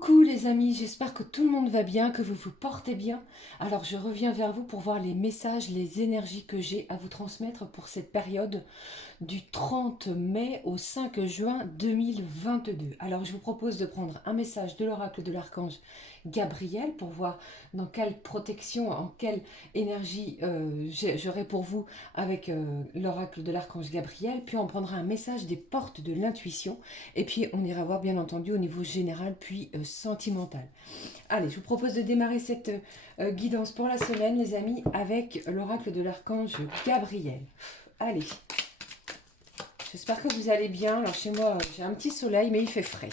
Coucou les amis, j'espère que tout le monde va bien, que vous vous portez bien. Alors je reviens vers vous pour voir les messages, les énergies que j'ai à vous transmettre pour cette période du 30 mai au 5 juin 2022. Alors je vous propose de prendre un message de l'oracle de l'archange Gabriel pour voir dans quelle protection, en quelle énergie j'aurai pour vous avec l'oracle de l'archange Gabriel. Puis on prendra un message des portes de l'intuition et puis on ira voir bien entendu au niveau général puis sentimental. Allez, je vous propose de démarrer cette guidance pour la semaine les amis avec l'oracle de l'archange Gabriel. Allez. J'espère que vous allez bien. Alors chez moi, j'ai un petit soleil, mais il fait frais.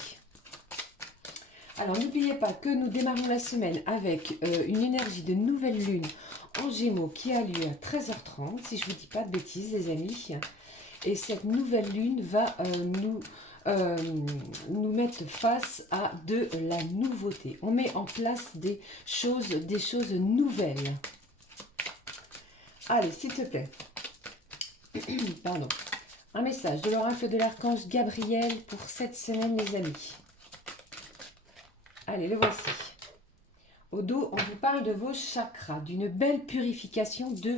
Alors n'oubliez pas que nous démarrons la semaine avec une énergie de nouvelle lune en Gémeaux qui a lieu à 13h30, si je ne vous dis pas de bêtises les amis. Et cette nouvelle lune va nous mettre face à de la nouveauté. On met en place des choses nouvelles. Allez, s'il te plaît. Pardon. Un message de l'oracle de l'archange Gabriel pour cette semaine, les amis. Allez, le voici. Au dos, on vous parle de vos chakras, d'une belle purification de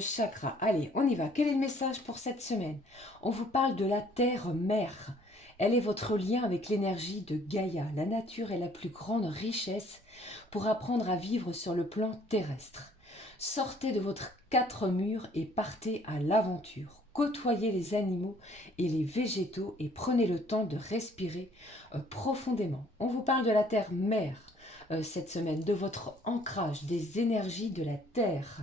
chakras. Allez, on y va. Quel est le message pour cette semaine? On vous parle de la terre-mère. Elle est votre lien avec l'énergie de Gaïa. La nature est la plus grande richesse pour apprendre à vivre sur le plan terrestre. Sortez de votre quatre murs et partez à l'aventure. Côtoyez les animaux et les végétaux et prenez le temps de respirer profondément. On vous parle de la terre-mère cette semaine, de votre ancrage, des énergies de la terre.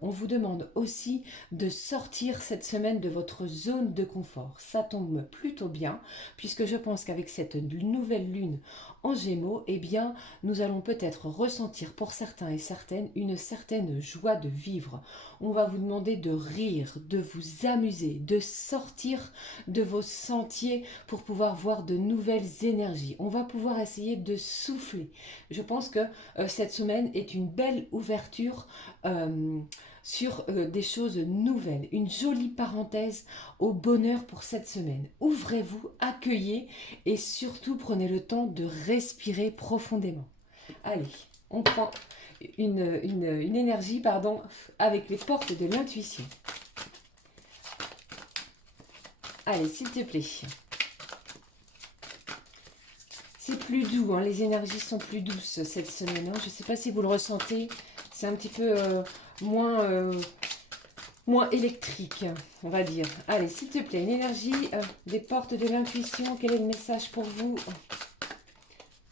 On vous demande aussi de sortir cette semaine de votre zone de confort. Ça tombe plutôt bien, puisque je pense qu'avec cette nouvelle lune en Gémeaux, eh bien, nous allons peut-être ressentir pour certains et certaines une certaine joie de vivre. On va vous demander de rire, de vous amuser, de sortir de vos sentiers pour pouvoir voir de nouvelles énergies. On va pouvoir essayer de souffler. Je pense que cette semaine est une belle ouverture sur des choses nouvelles. Une jolie parenthèse au bonheur pour cette semaine. Ouvrez-vous, accueillez et surtout prenez le temps de respirer profondément. Allez, on prend une énergie avec les portes de l'intuition. Allez, s'il te plaît. C'est plus doux, hein, les énergies sont plus douces cette semaine. Hein. Je ne sais pas si vous le ressentez, c'est un petit peu moins électrique, on va dire. Allez, s'il te plaît, une énergie des portes de l'intuition. Quel est le message pour vous?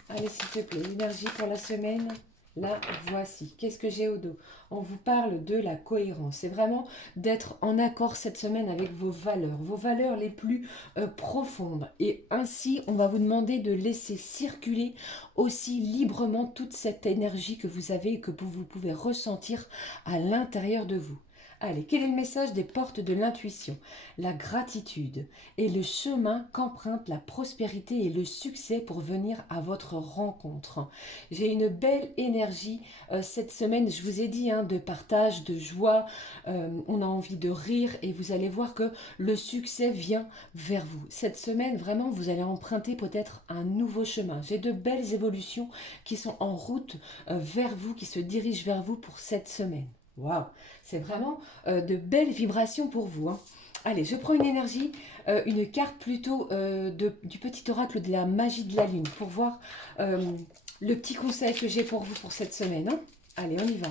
Allez, s'il te plaît, l'énergie pour la semaine. La voici. Qu'est-ce que j'ai au dos? On vous parle de la cohérence. C'est vraiment d'être en accord cette semaine avec vos valeurs les plus profondes. Et ainsi, on va vous demander de laisser circuler aussi librement toute cette énergie que vous avez et que vous pouvez ressentir à l'intérieur de vous. Allez, quel est le message des portes de l'intuition? La gratitude est le chemin qu'emprunte la prospérité et le succès pour venir à votre rencontre. J'ai une belle énergie cette semaine, je vous ai dit, hein, de partage, de joie. On a envie de rire et vous allez voir que le succès vient vers vous. Cette semaine, vraiment, vous allez emprunter peut-être un nouveau chemin. J'ai de belles évolutions qui sont en route vers vous, qui se dirigent vers vous pour cette semaine. Waouh, c'est vraiment de belles vibrations pour vous. Hein. Allez, je prends une énergie, une carte plutôt du petit oracle de la magie de la lune pour voir le petit conseil que j'ai pour vous pour cette semaine. Hein. Allez, on y va.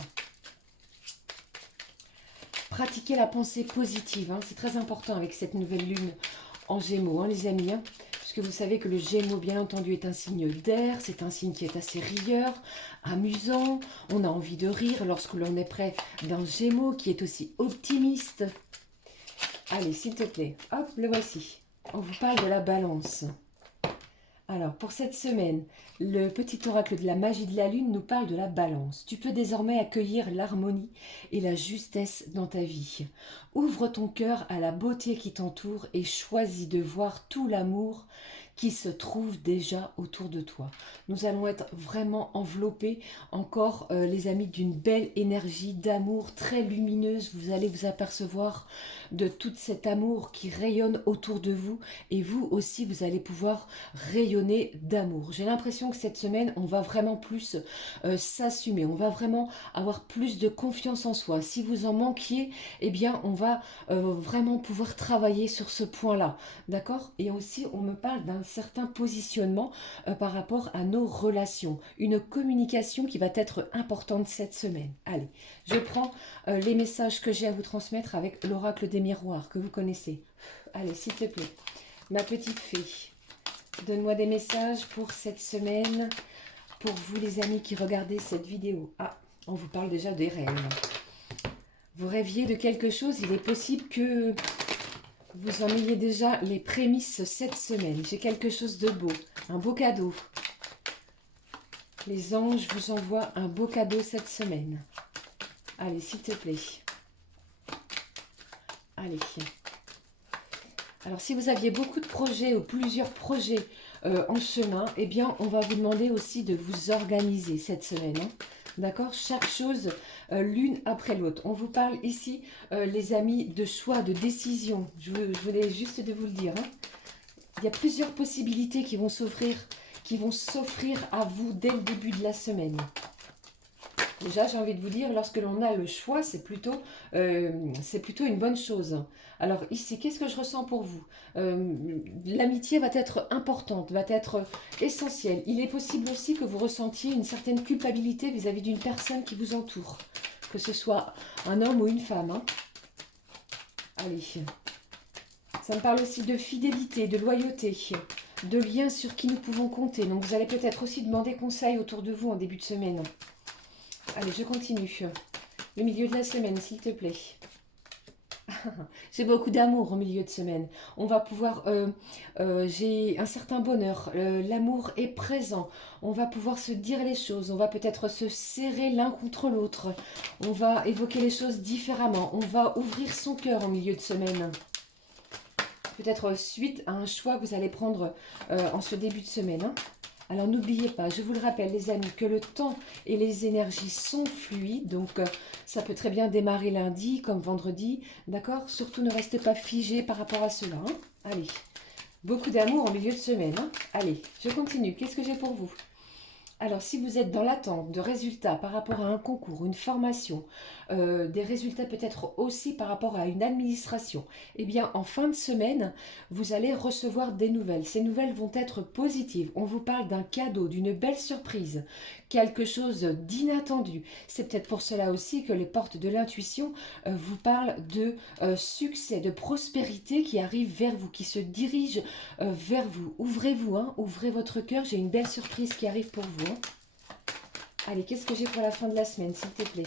Pratiquez la pensée positive, hein, c'est très important avec cette nouvelle lune en Gémeaux, hein, les amis. Hein, puisque vous savez que le Gémeaux, bien entendu, est un signe d'air, c'est un signe qui est assez rieur, amusant. On a envie de rire lorsque l'on est près d'un Gémeaux qui est aussi optimiste. Allez, s'il te plaît, hop, le voici. On vous parle de la balance. Alors, pour cette semaine, le petit oracle de la magie de la lune nous parle de la balance. Tu peux désormais accueillir l'harmonie et la justesse dans ta vie. Ouvre ton cœur à la beauté qui t'entoure et choisis de voir tout l'amour qui se trouvent déjà autour de toi. Nous allons être vraiment enveloppés encore, les amis, d'une belle énergie d'amour très lumineuse. Vous allez vous apercevoir de tout cet amour qui rayonne autour de vous et vous aussi, vous allez pouvoir rayonner d'amour. J'ai l'impression que cette semaine, on va vraiment plus s'assumer, on va vraiment avoir plus de confiance en soi. Si vous en manquiez, eh bien, on va vraiment pouvoir travailler sur ce point-là, d'accord? Et aussi, on me parle d'un certain positionnement par rapport à nos relations, une communication qui va être importante cette semaine. Allez, je prends les messages que j'ai à vous transmettre avec l'oracle des miroirs que vous connaissez. Allez, s'il te plaît, ma petite fée, donne-moi des messages pour cette semaine, pour vous les amis qui regardez cette vidéo. Ah, on vous parle déjà des rêves. Vous rêviez de quelque chose, il est possible que vous en ayez déjà les prémices cette semaine. J'ai quelque chose de beau, un beau cadeau. Les anges vous envoient un beau cadeau cette semaine. Allez, s'il te plaît. Allez. Alors, si vous aviez beaucoup de projets ou plusieurs projets en chemin, eh bien, on va vous demander aussi de vous organiser cette semaine. Hein. D'accord? Chaque chose l'une après l'autre. On vous parle ici, les amis, de choix, de décision. Je voulais juste de vous le dire. Hein. Il y a plusieurs possibilités qui vont s'offrir à vous dès le début de la semaine. Déjà, j'ai envie de vous dire, lorsque l'on a le choix, c'est plutôt une bonne chose. Alors ici, qu'est-ce que je ressens pour vous? L'amitié va être importante, va être essentielle. Il est possible aussi que vous ressentiez une certaine culpabilité vis-à-vis d'une personne qui vous entoure. Que ce soit un homme ou une femme. Hein. Allez. Ça me parle aussi de fidélité, de loyauté, de liens sur qui nous pouvons compter. Donc vous allez peut-être aussi demander conseil autour de vous en début de semaine. Allez, je continue. Le milieu de la semaine, s'il te plaît. J'ai beaucoup d'amour au milieu de semaine. On va pouvoir... j'ai un certain bonheur. L'amour est présent. On va pouvoir se dire les choses. On va peut-être se serrer l'un contre l'autre. On va évoquer les choses différemment. On va ouvrir son cœur au milieu de semaine. Peut-être suite à un choix que vous allez prendre en ce début de semaine. Hein. Alors n'oubliez pas, je vous le rappelle les amis, que le temps et les énergies sont fluides, donc ça peut très bien démarrer lundi comme vendredi, d'accord? Surtout ne restez pas figé par rapport à cela. Hein. Allez, beaucoup d'amour en milieu de semaine. Hein. Allez, je continue. Qu'est-ce que j'ai pour vous? Alors, si vous êtes dans l'attente de résultats par rapport à un concours, une formation, des résultats peut-être aussi par rapport à une administration, eh bien, en fin de semaine, vous allez recevoir des nouvelles. Ces nouvelles vont être positives. On vous parle d'un cadeau, d'une belle surprise, quelque chose d'inattendu. C'est peut-être pour cela aussi que les portes de l'intuition vous parlent de succès, de prospérité qui arrive vers vous, qui se dirige vers vous. Ouvrez-vous, hein, ouvrez votre cœur. J'ai une belle surprise qui arrive pour vous. Hein. Allez, qu'est-ce que j'ai pour la fin de la semaine, s'il te plaît?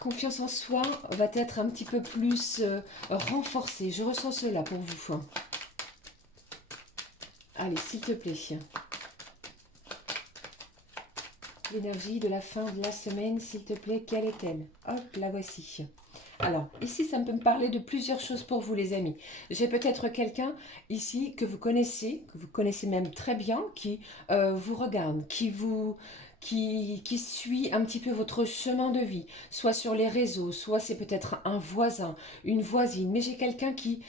Confiance en soi va être un petit peu plus renforcée. Je ressens cela pour vous. Hein. Allez, s'il te plaît. L'énergie de la fin de la semaine, s'il te plaît, quelle est-elle? Hop, la voici. Alors, ici, ça peut me parler de plusieurs choses pour vous, les amis. J'ai peut-être quelqu'un ici que vous connaissez même très bien, qui vous regarde, qui suit un petit peu votre chemin de vie, soit sur les réseaux, soit c'est peut-être un voisin, une voisine, mais j'ai quelqu'un qui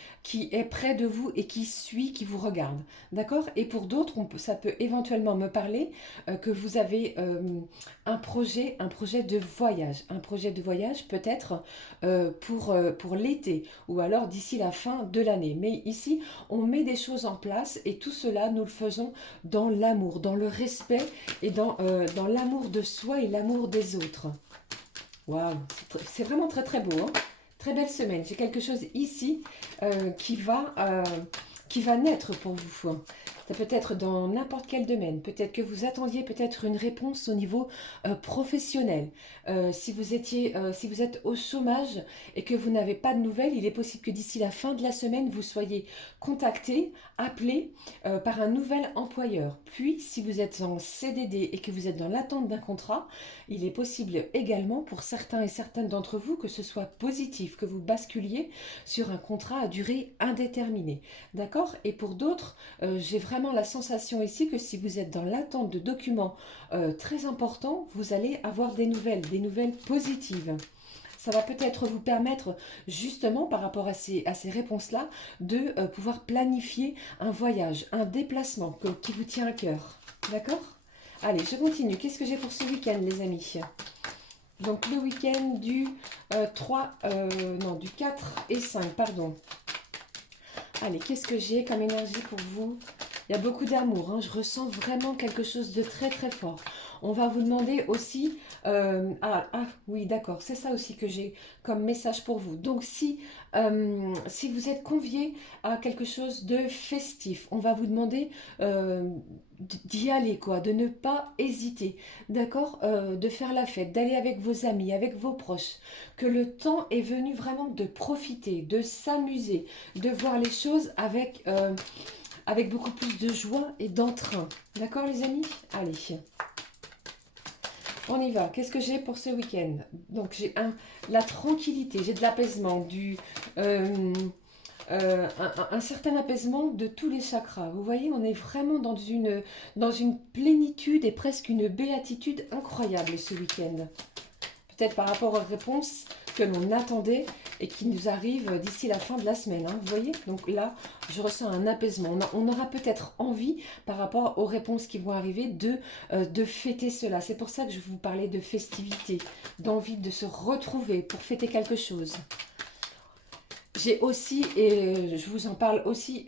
est près de vous et qui suit, qui vous regarde, d'accord? Et pour d'autres, ça peut éventuellement me parler que vous avez un projet de voyage peut-être pour l'été, ou alors d'ici la fin de l'année. Mais ici, on met des choses en place et tout cela, nous le faisons dans l'amour, dans le respect et dans l'amour de soi et l'amour des autres. Waouh, c'est vraiment très très beau. Hein. Très belle semaine. J'ai quelque chose ici qui va naître pour vous. Ça peut être dans n'importe quel domaine. Peut-être que vous attendiez peut-être une réponse au niveau professionnel. Si vous êtes au chômage et que vous n'avez pas de nouvelles, il est possible que d'ici la fin de la semaine, vous soyez contacté, appelé par un nouvel employeur. Puis, si vous êtes en CDD et que vous êtes dans l'attente d'un contrat, il est possible également pour certains et certaines d'entre vous que ce soit positif, que vous basculiez sur un contrat à durée indéterminée. D'accord? Et pour d'autres, j'ai vraiment la sensation ici que si vous êtes dans l'attente de documents très importants, vous allez avoir des nouvelles positives. Ça va peut-être vous permettre, justement, par rapport à ces réponses-là, de pouvoir planifier un voyage, un déplacement qui vous tient à cœur. D'accord? Allez, je continue. Qu'est-ce que j'ai pour ce week-end, les amis? Donc, le week-end du du 4 et 5, pardon. Allez, qu'est-ce que j'ai comme énergie pour vous? Il y a beaucoup d'amour, hein. Je ressens vraiment quelque chose de très très fort. On va vous demander aussi... oui, d'accord, c'est ça aussi que j'ai comme message pour vous. Donc si vous êtes convié à quelque chose de festif, on va vous demander d'y aller, quoi, de ne pas hésiter, d'accord, de faire la fête, d'aller avec vos amis, avec vos proches, que le temps est venu vraiment de profiter, de s'amuser, de voir les choses avec beaucoup plus de joie et d'entrain. D'accord, les amis? Allez, on y va. Qu'est-ce que j'ai pour ce week-end? Donc, j'ai la tranquillité, j'ai de l'apaisement, un certain apaisement de tous les chakras. Vous voyez, on est vraiment dans une plénitude et presque une béatitude incroyable ce week-end. Peut-être par rapport aux réponses que l'on attendait et qui nous arrivent d'ici la fin de la semaine. Hein, vous voyez? Donc là, je ressens un apaisement. On aura peut-être envie, par rapport aux réponses qui vont arriver, de fêter cela. C'est pour ça que je vous parlais de festivité, d'envie de se retrouver pour fêter quelque chose. J'ai aussi, et je vous en parle aussi,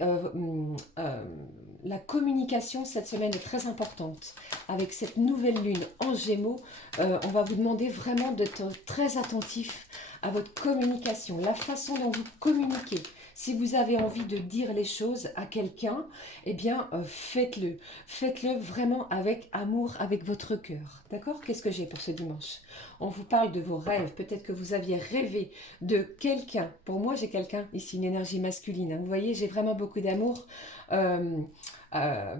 la communication cette semaine est très importante. Avec cette nouvelle lune en Gémeaux, on va vous demander vraiment d'être très attentif à votre communication, la façon dont vous communiquez. Si vous avez envie de dire les choses à quelqu'un, eh bien, faites-le. Faites-le vraiment avec amour, avec votre cœur. D'accord? Qu'est-ce que j'ai pour ce dimanche? On vous parle de vos rêves. Peut-être que vous aviez rêvé de quelqu'un. Pour moi, j'ai quelqu'un ici, une énergie masculine. Hein. Vous voyez, j'ai vraiment beaucoup d'amour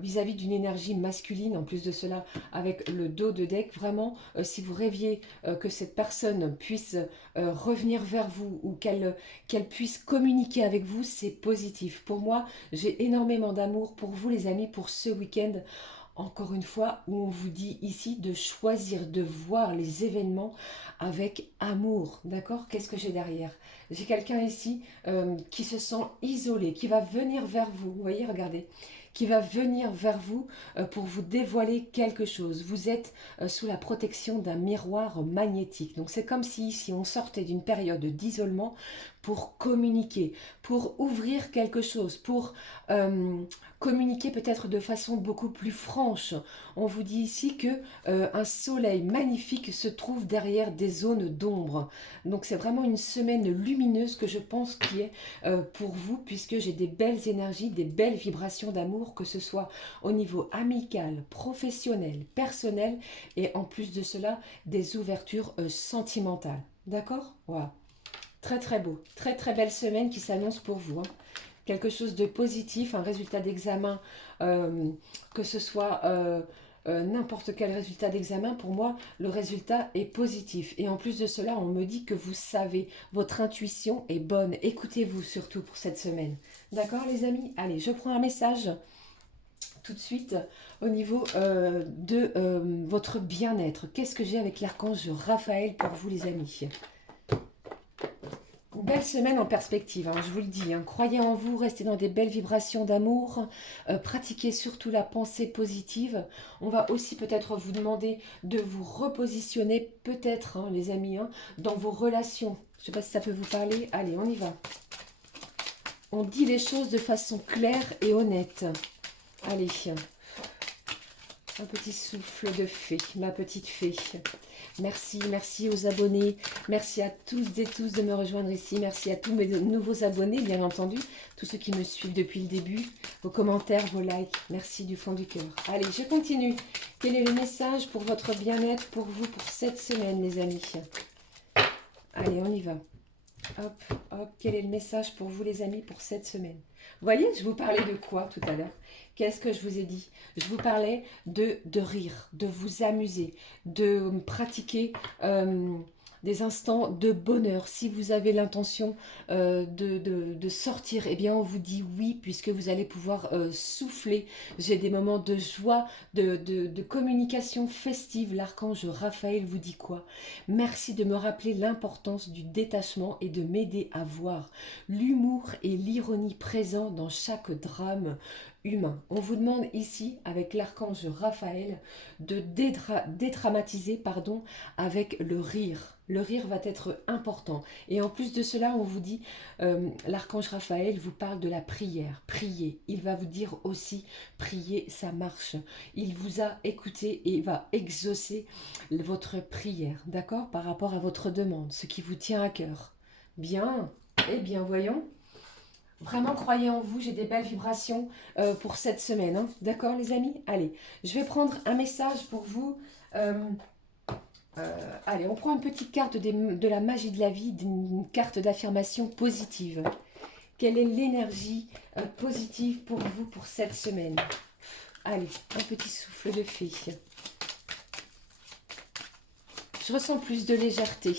vis-à-vis d'une énergie masculine. En plus de cela, avec le dos de deck, vraiment, si vous rêviez que cette personne puisse revenir vers vous ou qu'elle puisse communiquer avec vous, c'est positif. Pour moi, j'ai énormément d'amour pour vous, les amis, pour ce week-end. Encore une fois, où on vous dit ici de choisir, de voir les événements avec amour. D'accord? Qu'est-ce que j'ai derrière? J'ai quelqu'un ici qui se sent isolé, qui va venir vers vous. Vous voyez, regardez. Qui va venir vers vous pour vous dévoiler quelque chose. Vous êtes sous la protection d'un miroir magnétique. Donc c'est comme si ici on sortait d'une période d'isolement pour communiquer, pour ouvrir quelque chose, pour communiquer peut-être de façon beaucoup plus franche. On vous dit ici que un soleil magnifique se trouve derrière des zones d'ombre. Donc c'est vraiment une semaine lumineuse que je pense qui est pour vous, puisque j'ai des belles énergies, des belles vibrations d'amour, que ce soit au niveau amical, professionnel, personnel, et en plus de cela, des ouvertures sentimentales. D'accord? Voilà. Très très beau, très très belle semaine qui s'annonce pour vous. Hein. Quelque chose de positif, un résultat d'examen, que ce soit n'importe quel résultat d'examen, pour moi, le résultat est positif. Et en plus de cela, on me dit que vous savez, votre intuition est bonne. Écoutez-vous surtout pour cette semaine. D'accord, les amis? Allez, je prends un message tout de suite au niveau de votre bien-être. Qu'est-ce que j'ai avec l'archange Raphaël pour vous, les amis? Belle semaine en perspective, hein, je vous le dis. Hein. Croyez en vous, restez dans des belles vibrations d'amour, pratiquez surtout la pensée positive. On va aussi peut-être vous demander de vous repositionner, peut-être, hein, les amis, hein, dans vos relations. Je ne sais pas si ça peut vous parler. Allez, on y va. On dit les choses de façon claire et honnête. Allez, un petit souffle de fée, ma petite fée. Merci, merci aux abonnés. Merci à tous et tous de me rejoindre ici. Merci à tous mes nouveaux abonnés, bien entendu. Tous ceux qui me suivent depuis le début. vos commentaires, vos likes. Merci du fond du cœur. Allez, je continue. Quel est le message pour votre bien-être, pour vous, pour cette semaine, les amis? Allez, on y va. Hop, hop. Quel est le message pour vous, les amis, pour cette semaine? Vous voyez, je vous parlais de quoi tout à l'heure? Qu'est-ce que je vous ai dit? Je vous parlais de rire, de vous amuser, de pratiquer des instants de bonheur. Si vous avez l'intention de sortir, eh bien on vous dit oui, puisque vous allez pouvoir souffler. J'ai des moments de joie, de communication festive. L'archange Raphaël vous dit quoi? Merci de me rappeler l'importance du détachement et de m'aider à voir l'humour et l'ironie présents dans chaque drame humain. On vous demande ici, avec l'archange Raphaël, de dédramatiser avec le rire. Le rire va être important. Et en plus de cela, on vous dit, l'archange Raphaël vous parle de la prière. Priez. Il va vous dire aussi, prier, ça marche. Il vous a écouté et va exaucer votre prière, d'accord? Par rapport à votre demande, ce qui vous tient à cœur. Bien. Eh bien, voyons. Vraiment, croyez en vous, j'ai des belles vibrations pour cette semaine. Hein. D'accord, les amis? Allez, je vais prendre un message pour vous. Allez, on prend une petite carte de la magie de la vie, une carte d'affirmation positive. Quelle est l'énergie positive pour vous pour cette semaine? Allez, un petit souffle de fée. Je ressens plus de légèreté.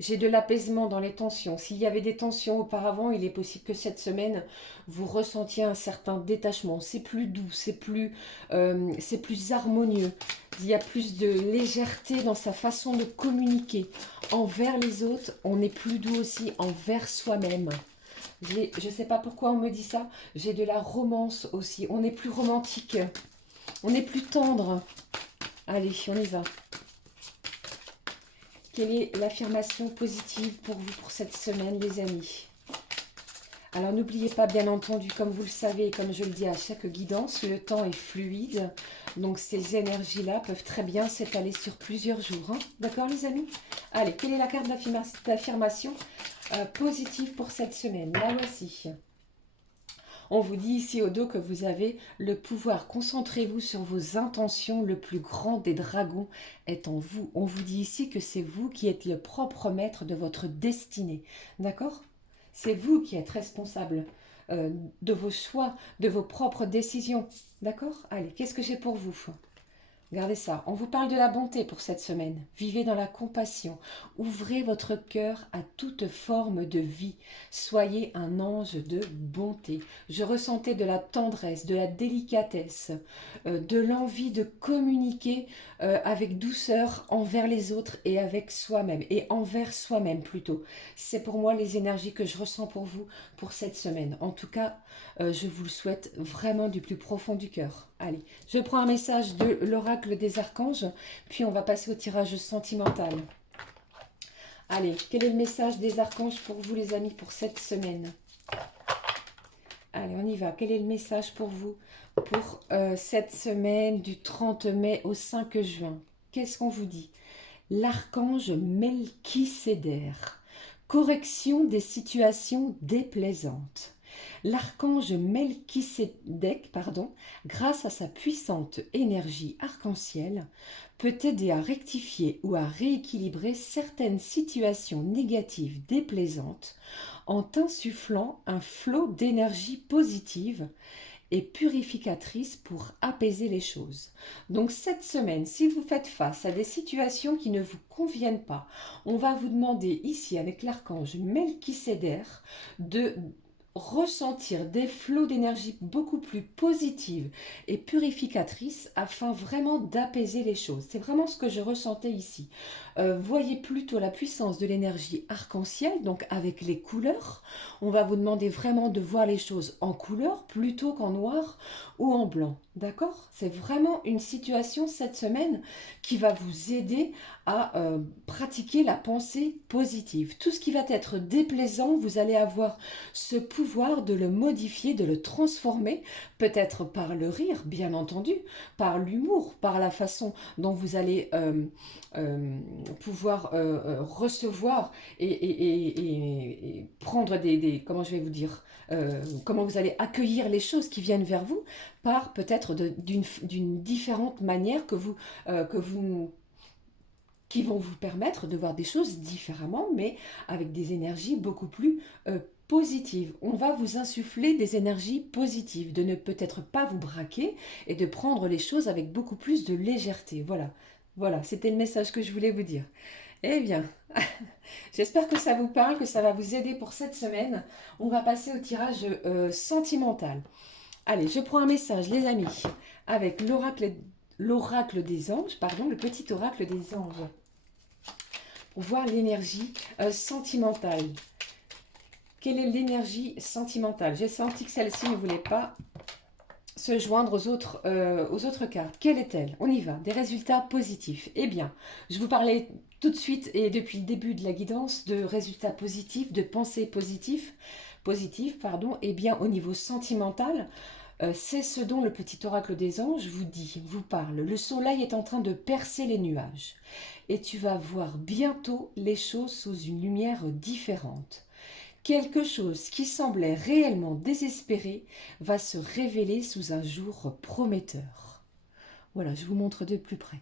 J'ai de l'apaisement dans les tensions. S'il y avait des tensions auparavant, il est possible que cette semaine, vous ressentiez un certain détachement. C'est plus doux, c'est plus harmonieux. Il y a plus de légèreté dans sa façon de communiquer. Envers les autres, on est plus doux aussi envers soi-même. Je ne sais pas pourquoi on me dit ça. J'ai de la romance aussi. On est plus romantique. On est plus tendre. Allez, on y va. Quelle est l'affirmation positive pour vous pour cette semaine, les amis? Alors, n'oubliez pas, bien entendu, comme vous le savez, comme je le dis à chaque guidance, le temps est fluide. Donc, ces énergies-là peuvent très bien s'étaler sur plusieurs jours. Hein. D'accord, les amis? Allez, quelle est la carte d'affirmation positive pour cette semaine? La voici. On vous dit ici au dos que vous avez le pouvoir. Concentrez-vous sur vos intentions. Le plus grand des dragons est en vous. On vous dit ici que c'est vous qui êtes le propre maître de votre destinée. D'accord? C'est vous qui êtes responsable de vos choix, de vos propres décisions. D'accord? Allez, qu'est-ce que j'ai pour vous? Regardez ça, on vous parle de la bonté pour cette semaine. Vivez dans la compassion. Ouvrez votre cœur à toute forme de vie. Soyez un ange de bonté. Je ressentais de la tendresse, de la délicatesse, de l'envie de communiquer avec douceur envers les autres et avec soi-même. Et envers soi-même plutôt. C'est pour moi les énergies que je ressens pour vous pour cette semaine. En tout cas, je vous le souhaite vraiment du plus profond du cœur. Allez, je prends un message de l'oracle des archanges, puis on va passer au tirage sentimental. Allez, quel est le message des archanges pour vous, les amis, pour cette semaine? Allez, on y va. Quel est le message pour vous pour cette semaine du 30 mai au 5 juin? Qu'est-ce qu'on vous dit? L'archange Melchisédère. Correction des situations déplaisantes. L'archange Melchisédek, grâce à sa puissante énergie arc-en-ciel, peut aider à rectifier ou à rééquilibrer certaines situations négatives déplaisantes en t'insufflant un flot d'énergie positive et purificatrice pour apaiser les choses. Donc cette semaine, si vous faites face à des situations qui ne vous conviennent pas, on va vous demander ici avec l'archange Melchisédère de ressentir des flots d'énergie beaucoup plus positives et purificatrices afin vraiment d'apaiser les choses. C'est vraiment ce que je ressentais ici. Voyez plutôt la puissance de l'énergie arc-en-ciel, donc avec les couleurs. On va vous demander vraiment de voir les choses en couleur plutôt qu'en noir ou en blanc. D'accord? C'est vraiment une situation cette semaine qui va vous aider à pratiquer la pensée positive. Tout ce qui va être déplaisant, vous allez avoir ce pouvoir pouvoir de le modifier, de le transformer, peut-être par le rire, bien entendu, par l'humour, par la façon dont vous allez pouvoir recevoir et prendre comment je vais vous dire, comment vous allez accueillir les choses qui viennent vers vous, par peut-être d'une différente manière que vous qui vont vous permettre de voir des choses différemment, mais avec des énergies beaucoup plus positives. On va vous insuffler des énergies positives, de ne peut-être pas vous braquer et de prendre les choses avec beaucoup plus de légèreté. Voilà, voilà, c'était le message que je voulais vous dire. Eh bien, j'espère que ça vous parle, que ça va vous aider pour cette semaine. On va passer au tirage sentimental. Allez, je prends un message, les amis, avec l'oracle des anges, pardon, le petit oracle des anges, pour voir l'énergie sentimentale. Quelle est l'énergie sentimentale? J'ai senti que celle-ci ne voulait pas se joindre aux autres cartes. Quelle est-elle? On y va. Des résultats positifs. Eh bien, je vous parlais tout de suite et depuis le début de la guidance de résultats positifs, de pensées positives, pardon. Eh bien, au niveau sentimental, c'est ce dont le petit oracle des anges vous parle. Le soleil est en train de percer les nuages et tu vas voir bientôt les choses sous une lumière différente. Quelque chose qui semblait réellement désespéré va se révéler sous un jour prometteur. Voilà, je vous montre de plus près.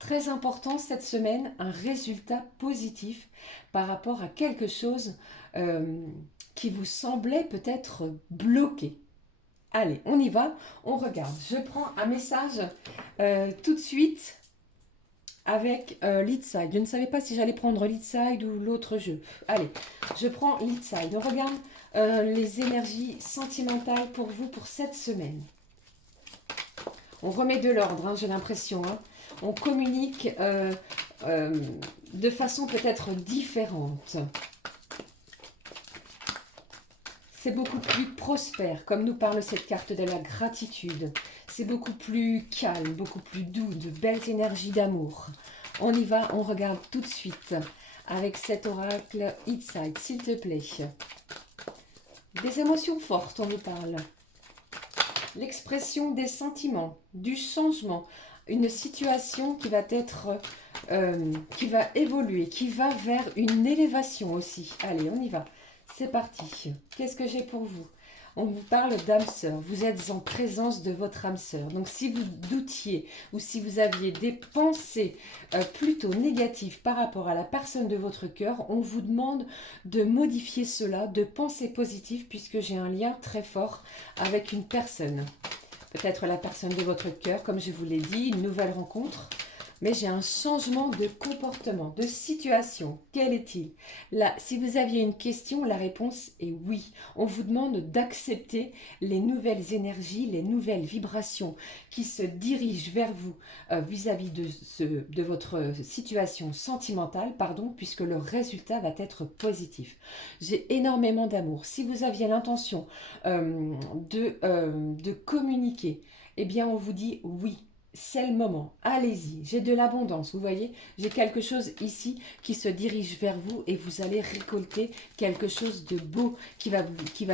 Très important cette semaine, un résultat positif par rapport à quelque chose qui vous semblait peut-être bloqué. Allez, on y va, on regarde. Je prends un message tout de suite avec Lead Side. Je ne savais pas si j'allais prendre Lead Side ou l'autre jeu. Allez, je prends Lead Side. On regarde les énergies sentimentales pour vous pour cette semaine. On remet de l'ordre, hein, j'ai l'impression. Hein. On communique de façon peut-être différente. C'est beaucoup plus prospère, comme nous parle cette carte de la gratitude. C'est beaucoup plus calme, beaucoup plus doux, de belles énergies d'amour. On y va, on regarde tout de suite avec cet oracle Inside, s'il te plaît. Des émotions fortes, on nous parle. L'expression des sentiments, du changement, une situation qui va être, qui va évoluer, qui va vers une élévation aussi. Allez, on y va. C'est parti. Qu'est-ce que j'ai pour vous? On vous parle d'âme sœur. Vous êtes en présence de votre âme sœur. Donc, si vous doutiez ou si vous aviez des pensées plutôt négatives par rapport à la personne de votre cœur, on vous demande de modifier cela, de penser positif, puisque j'ai un lien très fort avec une personne. Peut-être la personne de votre cœur, comme je vous l'ai dit, une nouvelle rencontre. Mais j'ai un changement de comportement, de situation. Quel est-il? Là, si vous aviez une question, la réponse est oui. On vous demande d'accepter les nouvelles énergies, les nouvelles vibrations qui se dirigent vers vous vis-à-vis de votre situation sentimentale, pardon, puisque le résultat va être positif. J'ai énormément d'amour. Si vous aviez l'intention de communiquer, eh bien on vous dit oui. C'est le moment, allez-y, j'ai de l'abondance, vous voyez, j'ai quelque chose ici qui se dirige vers vous et vous allez récolter quelque chose de beau qui va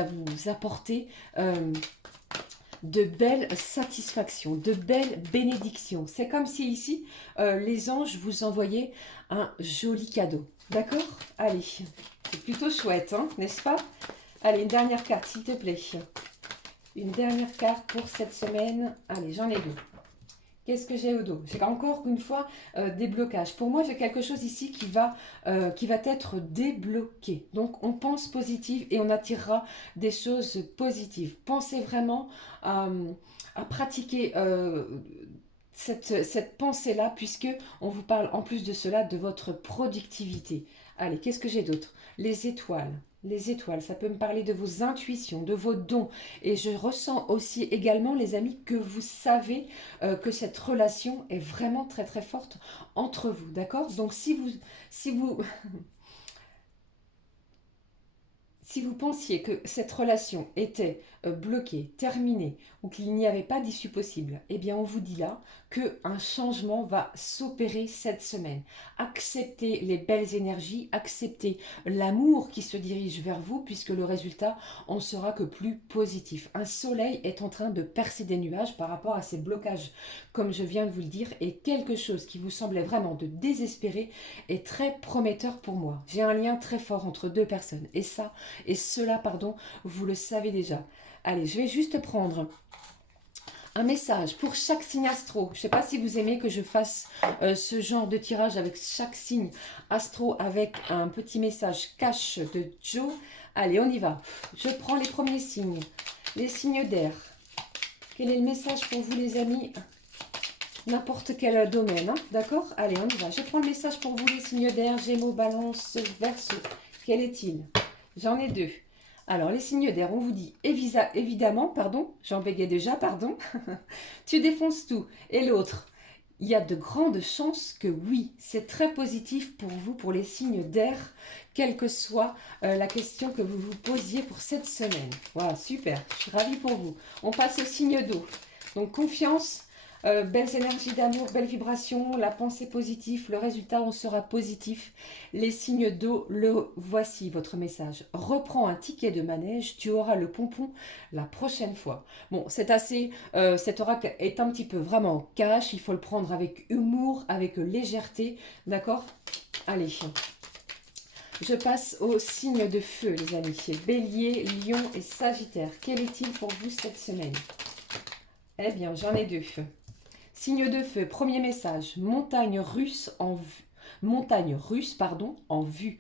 vous apporter de belles satisfactions, de belles bénédictions. C'est comme si ici, les anges vous envoyaient un joli cadeau, d'accord? Allez, c'est plutôt chouette, hein, n'est-ce pas? Allez, une dernière carte, s'il te plaît. Une dernière carte pour cette semaine. Allez, j'en ai deux. Qu'est-ce que j'ai au dos? J'ai encore une fois des blocages. Pour moi, j'ai quelque chose ici qui va être débloqué. Donc, on pense positif et on attirera des choses positives. Pensez vraiment à pratiquer cette pensée-là, puisque on vous parle en plus de cela de votre productivité. Allez, qu'est-ce que j'ai d'autre? Les étoiles. Les étoiles, ça peut me parler de vos intuitions, de vos dons. Et je ressens aussi également, les amis, que vous savez que cette relation est vraiment très très forte entre vous, d'accord? Donc si vous si vous pensiez que cette relation était bloqué, terminé, ou qu'il n'y avait pas d'issue possible, eh bien on vous dit là qu'un changement va s'opérer cette semaine. Acceptez les belles énergies, acceptez l'amour qui se dirige vers vous, puisque le résultat en sera que plus positif. Un soleil est en train de percer des nuages par rapport à ces blocages, comme je viens de vous le dire, et quelque chose qui vous semblait vraiment de désespérer est très prometteur pour moi. J'ai un lien très fort entre deux personnes, et ça, et cela, pardon, vous le savez déjà. Allez, je vais juste prendre un message pour chaque signe astro. Je ne sais pas si vous aimez que je fasse ce genre de tirage avec chaque signe astro avec un petit message cash de Joe. Allez, on y va. Je prends les premiers signes. Les signes d'air. Quel est le message pour vous les amis? N'importe quel domaine, hein, d'accord? Allez, on y va. Je prends le message pour vous les signes d'air. Gémeaux, Balance, Verseau. Quel est-il? J'en ai deux. Alors, les signes d'air, on vous dit évidemment, pardon, j'en bégayais déjà, pardon, tu défonces tout. Et l'autre, il y a de grandes chances que oui, c'est très positif pour vous, pour les signes d'air, quelle que soit la question que vous vous posiez pour cette semaine. Voilà, super, je suis ravie pour vous. On passe au signe d'eau. Donc, confiance. Belles énergies d'amour, belles vibrations, la pensée positive, le résultat en sera positif. Les signes d'eau, le voici votre message. Reprends un ticket de manège, tu auras le pompon la prochaine fois. Bon, c'est assez, cet oracle est un petit peu vraiment cash, il faut le prendre avec humour, avec légèreté, d'accord? Allez, je passe aux signes de feu, les amis. Bélier, Lion et Sagittaire. Quel est-il pour vous cette semaine? Eh bien, j'en ai deux. Signe de feu, premier message, montagne russe en vue. Montagne russe, pardon, en vue.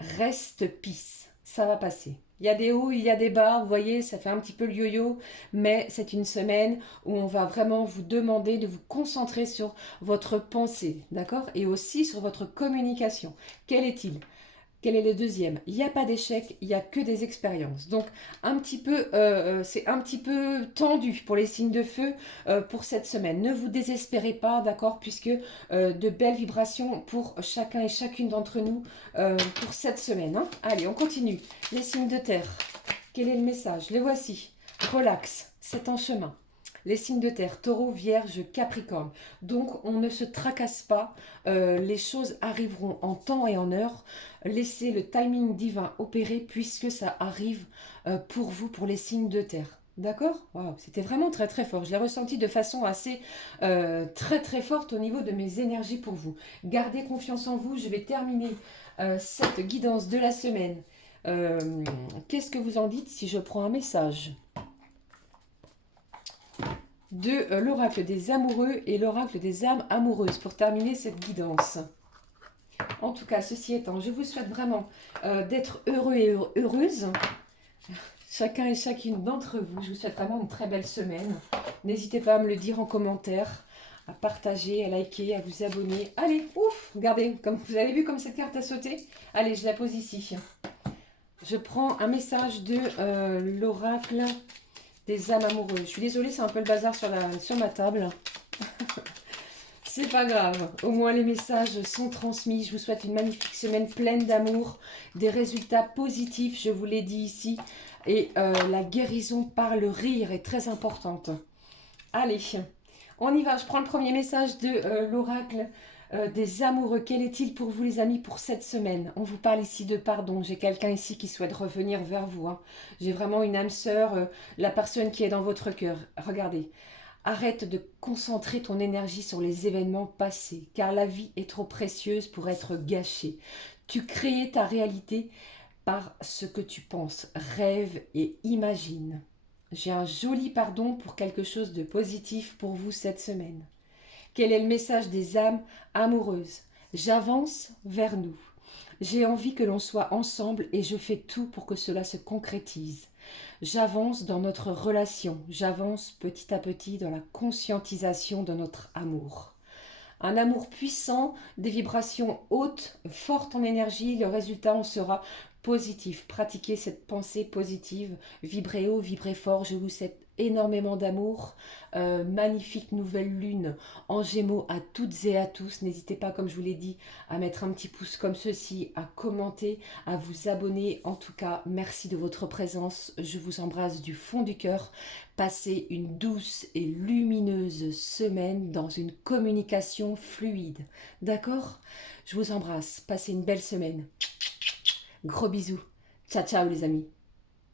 Reste peace, ça va passer. Il y a des hauts, il y a des bas, vous voyez, ça fait un petit peu le yo-yo, mais c'est une semaine où on va vraiment vous demander de vous concentrer sur votre pensée, d'accord? Et aussi sur votre communication. Quel est-il? Quel est le deuxième? Il n'y a pas d'échec, il n'y a que des expériences. Donc, c'est un petit peu tendu pour les signes de feu pour cette semaine. Ne vous désespérez pas, d'accord? Puisque de belles vibrations pour chacun et chacune d'entre nous pour cette semaine, hein. Allez, on continue. Les signes de terre. Quel est le message? Les voici. Relax, c'est en chemin. Les signes de terre, taureau, vierge, capricorne. Donc, on ne se tracasse pas. Les choses arriveront en temps et en heure. Laissez le timing divin opérer puisque ça arrive pour vous, pour les signes de terre. D'accord? Wow, c'était vraiment très très fort. Je l'ai ressenti de façon assez très très forte au niveau de mes énergies pour vous. Gardez confiance en vous. Je vais terminer cette guidance de la semaine. Qu'est-ce que vous en dites si je prends un message de l'oracle des amoureux et l'oracle des âmes amoureuses pour terminer cette guidance? En tout cas, ceci étant, je vous souhaite vraiment d'être heureux et heureuse, chacun et chacune d'entre vous. Je vous souhaite vraiment une très belle semaine. N'hésitez pas à me le dire en commentaire, à partager, à liker, à vous abonner. Allez, ouf, regardez, comme vous avez vu comme cette carte a sauté. Allez, je la pose ici. Je prends un message de l'oracle des âmes amoureuses. Je suis désolée, c'est un peu le bazar sur ma table. C'est pas grave. Au moins, les messages sont transmis. Je vous souhaite une magnifique semaine pleine d'amour, des résultats positifs, je vous l'ai dit ici. Et la guérison par le rire est très importante. Allez, on y va. Je prends le premier message de l'oracle des amoureux. Quel est-il pour vous les amis pour cette semaine? On vous parle ici de pardon. J'ai quelqu'un ici qui souhaite revenir vers vous, hein. J'ai vraiment une âme sœur, la personne qui est dans votre cœur. Regardez, arrête de concentrer ton énergie sur les événements passés, car la vie est trop précieuse pour être gâchée. Tu crées ta réalité par ce que tu penses, rêve et imagine. J'ai un joli pardon pour quelque chose de positif pour vous cette semaine. Quel est le message des âmes amoureuses? J'avance vers nous. J'ai envie que l'on soit ensemble et je fais tout pour que cela se concrétise. J'avance dans notre relation, j'avance petit à petit dans la conscientisation de notre amour. Un amour puissant, des vibrations hautes, fortes en énergie, le résultat en sera positif. Pratiquez cette pensée positive. Vibrez haut, vibrez fort. Je vous souhaite énormément d'amour. Magnifique nouvelle lune en Gémeaux à toutes et à tous. N'hésitez pas, comme je vous l'ai dit, à mettre un petit pouce comme ceci, à commenter, à vous abonner. En tout cas, merci de votre présence. Je vous embrasse du fond du cœur. Passez une douce et lumineuse semaine dans une communication fluide. D'accord? Je vous embrasse. Passez une belle semaine. Gros bisous. Ciao, ciao les amis.